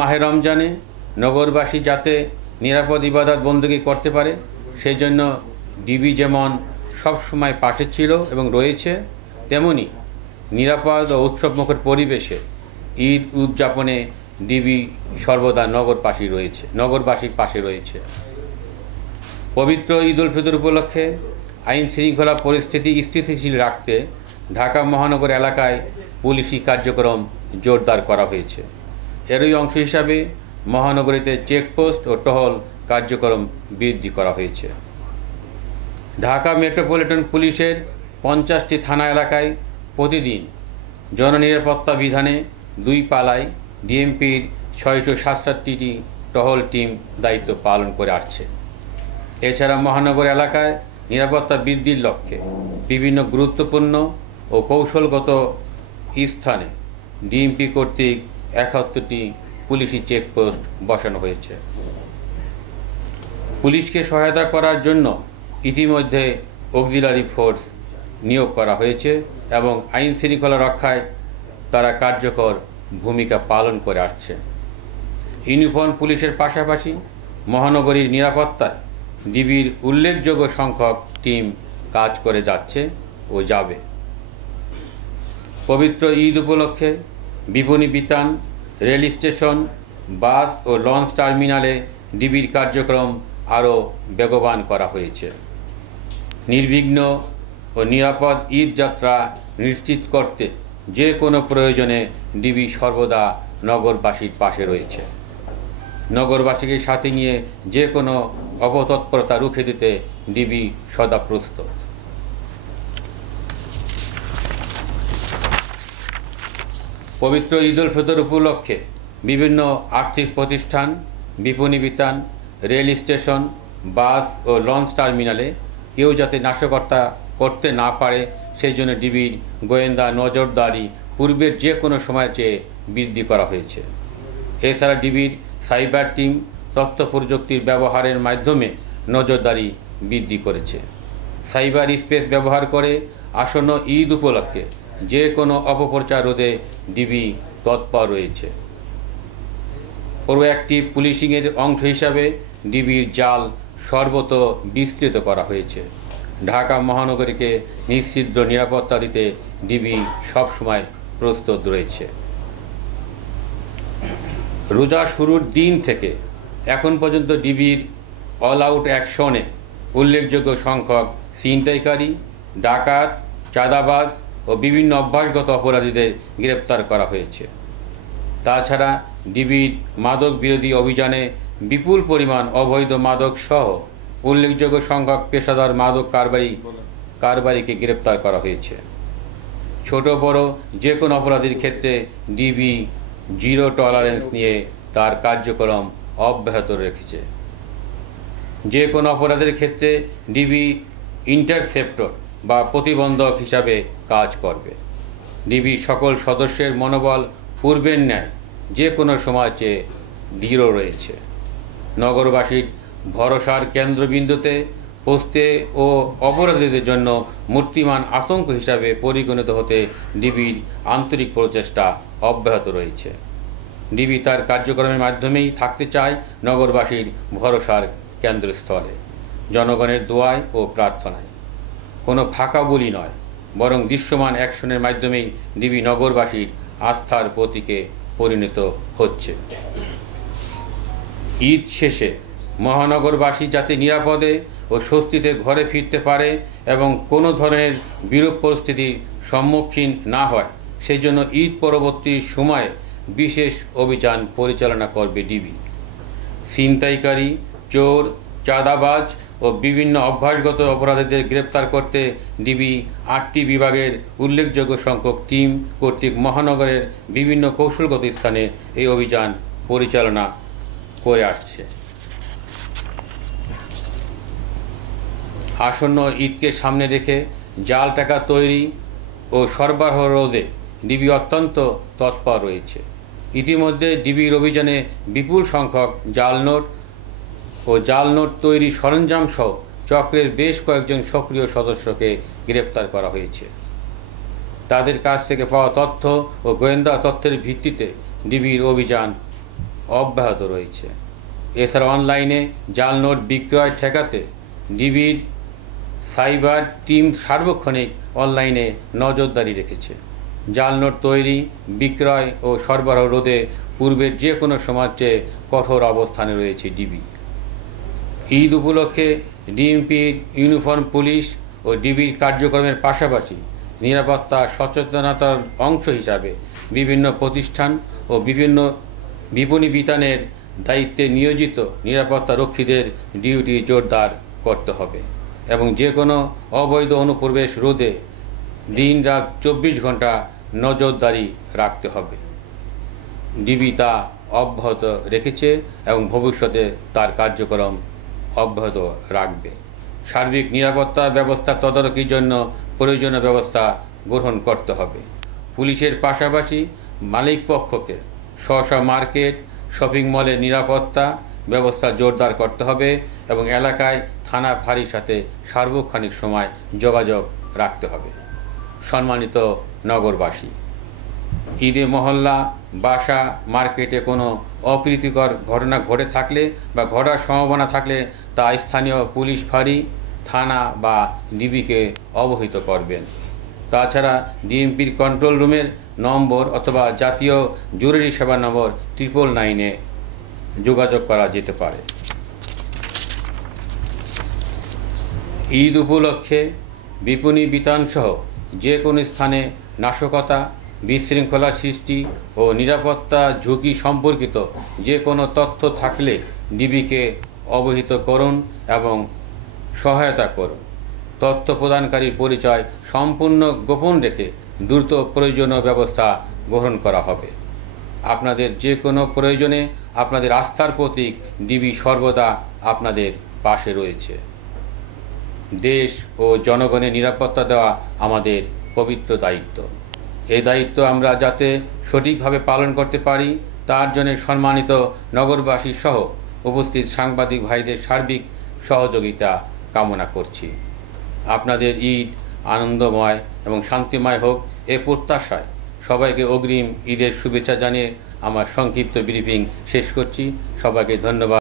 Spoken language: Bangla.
মাহে রমজানে নগরবাসী যাতে নিরাপদ ইবাদত বন্দেগী করতে পারে সেই জন্য ডিবি যেমন সবসময় পাশে ছিল এবং রয়েছে, তেমনি নিরাপদ ও উৎসবমুখর পরিবেশে ঈদ উদযাপনে ডিবি সর্বদা নগরবাসীর পাশে রয়েছে। পবিত্র ঈদ উল ফিতর উপলক্ষে আইন শৃঙ্খলা পরিস্থিতি স্থিতিশীল রাখতে ঢাকা মহানগর এলাকায় পুলিশি কার্যক্রম জোরদার করা হয়েছে। এরই অংশ হিসাবে মহানগরীতে চেকপোস্ট ও টহল কার্যক্রম বৃদ্ধি করা হয়েছে। ঢাকা মেট্রোপলিটন পুলিশের 50টি থানা এলাকায় প্রতিদিন জননিরাপত্তা বিধানে 2 পালায় ডিএমপির 667টি টহল টিম দায়িত্ব পালন করে আসছে। এছাড়া মহানগর এলাকায় নিরাপত্তা বৃদ্ধির লক্ষ্যে বিভিন্ন গুরুত্বপূর্ণ ও কৌশলগত স্থানে ডিএমপি কর্তৃক 71টি পুলিশি চেকপোস্ট বসানো হয়েছে। পুলিশকে সহায়তা করার জন্য ইতিমধ্যে অক্সিলারি ফোর্স নিয়োগ করা হয়েছে এবং আইন শৃঙ্খলা রক্ষায় তারা কার্যকর ভূমিকা পালন করে আসছে। ইউনিফর্ম পুলিশের পাশাপাশি মহানগরীর নিরাপত্তায় ডিবির উল্লেখযোগ্য সংখ্যক টিম কাজ করে যাচ্ছে ও যাবে। পবিত্র ঈদ উপলক্ষে বিপণী বিতান, রেল স্টেশন, বাস ও লঞ্চ টার্মিনালে ডিবির কার্যক্রম আরও বেগবান করা হয়েছে। নির্বিঘ্ন ও নিরাপদ ঈদ যাত্রা নিশ্চিত করতে যে কোনো প্রয়োজনে ডিবি সর্বদা নগরবাসীর পাশে রয়েছে। নগরবাসীকে সাথে নিয়ে যে কোনো অপতৎপরতা রুখে দিতে ডিবি সদা প্রস্তুত। পবিত্র ঈদ উল ফিতর উপলক্ষে বিভিন্ন আর্থিক প্রতিষ্ঠান, বিপণী বিতান, রেল স্টেশন, বাস ও লঞ্চ টার্মিনালে কেউ যাতে নাশকতা করতে না পারে সেই জন্য ডিবির গোয়েন্দা নজরদারি পূর্বের যে কোনো সময়ের চেয়ে বৃদ্ধি করা হয়েছে। এছাড়া ডিবির সাইবার টিম তথ্য প্রযুক্তির ব্যবহারের মাধ্যমে নজরদারি বৃদ্ধি করেছে। সাইবার স্পেস ব্যবহার করে আসন্ন ঈদ উপলক্ষে যে কোনো অপপ্রচার রোধে ডিবি তৎপর রয়েছে। প্রোঅ্যাক্টিভ পুলিশিংয়ের অংশ হিসাবে ডিবির জাল সর্বত বিস্তৃত করা হয়েছে। ঢাকা মহানগরীকে নিশ্চিদ্র নিরাপত্তা দিতে ডিবি সবসময় প্রস্তুত রয়েছে। রোজা শুরুর দিন থেকে এখন পর্যন্ত ডিবির অল আউট অ্যাকশনে উল্লেখযোগ্য সংখ্যক ছিনতাইকারী, ডাকাত, চাঁদাবাজ ও বিভিন্ন অভ্যাসগত অপরাধীদের গ্রেপ্তার করা হয়েছে। তাছাড়া ডিবির মাদক বিরোধী অভিযানে বিপুল পরিমাণ অবৈধ মাদক সহ উল্লেখযোগ্য সংখ্যক পেশাদার মাদক কারবারিকে গ্রেপ্তার করা হয়েছে। ছোট বড় যে কোনো অপরাধীর ক্ষেত্রে ডিবি জিরো টলারেন্স নিয়ে তার কার্যক্রম অব্যাহত রেখেছে। যে কোনো অপরাধের ক্ষেত্রে ডিবি ইন্টারসেপ্টর বা প্রতিবন্ধক হিসাবে কাজ করবে। ডিবি সকল সদস্যের মনোবল পূর্বের ন্যায় যে কোনো সময় চেয়ে দৃঢ় রয়েছে। নগরবাসীর ভরসার কেন্দ্রবিন্দুতে পৌঁছতে ও অপরাধীদের জন্য মূর্তিমান আতঙ্ক হিসাবে পরিগণিত হতে ডিবির আন্তরিক প্রচেষ্টা অব্যাহত রয়েছে। ডিবি তার কার্যক্রমের মাধ্যমেই থাকতে চায় নগরবাসীর ভরসার কেন্দ্রস্থলে, জনগণের দোয়ায় ও প্রার্থনায়। কোনো ফাঁকা বলি নয়, বরং দৃশ্যমান অ্যাকশনের মাধ্যমেই ডিবি নগরবাসীর আস্থার প্রতীকে পরিণত হচ্ছে। ঈদ শেষে মহানগরবাসী যাতে নিরাপদে ও স্বস্তিতে ঘরে ফিরতে পারে এবং কোনো ধরনের বিরূপ পরিস্থিতির সম্মুখীন না হয় সেই জন্য ঈদ পরবর্তী সময়ে বিশেষ অভিযান পরিচালনা করবে ডিবি। ছিনতাইকারী, চোর, চাঁদাবাজ ও বিভিন্ন অভ্যাসগত অপরাধীদের গ্রেপ্তার করতে ডিবি 8টি বিভাগের উল্লেখযোগ্য সংখ্যক টিম কর্তৃক মহানগরের বিভিন্ন কৌশলগত স্থানে এই অভিযান পরিচালনা করে আসছে। আসন্ন ঈদকে সামনে রেখে জাল টাকা তৈরি ও সরবরাহ রোধে ডিবি অত্যন্ত তৎপর রয়েছে। ইতিমধ্যে ডিবির অভিযানে বিপুল সংখ্যক জাল নোট তৈরি সরঞ্জাম সহ চক্রের বেশ কয়েকজন সক্রিয় সদস্যকে গ্রেপ্তার করা হয়েছে। তাদের কাছ থেকে পাওয়া তথ্য ও গোয়েন্দা তথ্যের ভিত্তিতে ডিবির অভিযান অব্যাহত রয়েছে। এছাড়া অনলাইনে জাল নোট বিক্রয় ঠেকাতে ডিবির সাইবার টিম সার্বক্ষণিক অনলাইনে নজরদারি রেখেছে। জাল নোট তৈরি, বিক্রয় ও সরবরাহ রোধে পূর্বের যে কোনো সময়ের চেয়ে কঠোর অবস্থানে রয়েছে ডিবি। ঈদ উপলক্ষে ডিএমপির ইউনিফর্ম পুলিশ ও ডিবির কার্যক্রমের পাশাপাশি নিরাপত্তা সচেতনতার অংশ হিসাবে বিভিন্ন প্রতিষ্ঠান ও বিভিন্ন বিপণী বিতানের দায়িত্বে নিয়োজিত নিরাপত্তা রক্ষীদের ডিউটি জোরদার করতে হবে এবং যে কোনো অবৈধ অনুপ্রবেশ রোধে দিন রাত 24 ঘন্টা নজরদারি রাখতে হবে। ডিবি তা অব্যাহত রেখেছে এবং ভবিষ্যতে তার কার্যক্রম অব্যাহত রাখবে। সার্বিক নিরাপত্তা ব্যবস্থা তদারকির জন্য প্রয়োজনীয় ব্যবস্থা গ্রহণ করতে হবে। পুলিশের পাশাপাশি মালিকপক্ষকে স্ব মার্কেট, শপিং মলের নিরাপত্তা ব্যবস্থা জোরদার করতে হবে এবং এলাকায় থানা ফাঁড়ির সাথে সার্বক্ষণিক সময় যোগাযোগ রাখতে হবে। সম্মানিত নগরবাসী, ঈদে মহল্লা, বাসা, মার্কেটে কোনো অপ্রীতিকর ঘটনা ঘটে থাকলে বা ঘটার সম্ভাবনা থাকলে তা স্থানীয় পুলিশ ফাঁড়ি, থানা বা ডিবিকে অবহিত করবেন। তাছাড়া ডিএমপির কন্ট্রোল রুমের নম্বর অথবা জাতীয় জরুরি সেবা নম্বর 999-এ যোগাযোগ করা যেতে পারে। ঈদ উপলক্ষে বিপণী বিতানসহ যে কোনো স্থানে নাশকতা, বিশৃঙ্খলা সৃষ্টি ও নিরাপত্তা ঝুঁকি সম্পর্কিত যে কোনো তথ্য থাকলে ডিবিকে অবহিত করুন এবং সহায়তা করুন। তথ্য প্রদানকারীর পরিচয় সম্পূর্ণ গোপন রেখে দ্রুত প্রয়োজনীয় ব্যবস্থা গ্রহণ করা হবে। আপনাদের যে কোনো প্রয়োজনে আপনাদের আস্থার প্রতীক ডিবি সর্বদা আপনাদের পাশে রয়েছে। দেশ ও জনগণের নিরাপত্তা দেওয়া আমাদের পবিত্র দায়িত্ব। এই দায়িত্ব আমরা যাতে সঠিকভাবে পালন করতে পারি তার জন্য সম্মানিত নগরবাসী সহ উপস্থিত সাংবাদিক ভাইদের সার্বিক সহযোগিতা কামনা করছি। আপনাদের ঈদ আনন্দময় এবং শান্তিময় হোক এ প্রত্যাশায় সবাইকে অগ্রিম ঈদের শুভেচ্ছা জানিয়ে আমার সংক্ষিপ্ত ব্রিফিং শেষ করছি। সবাইকে ধন্যবাদ।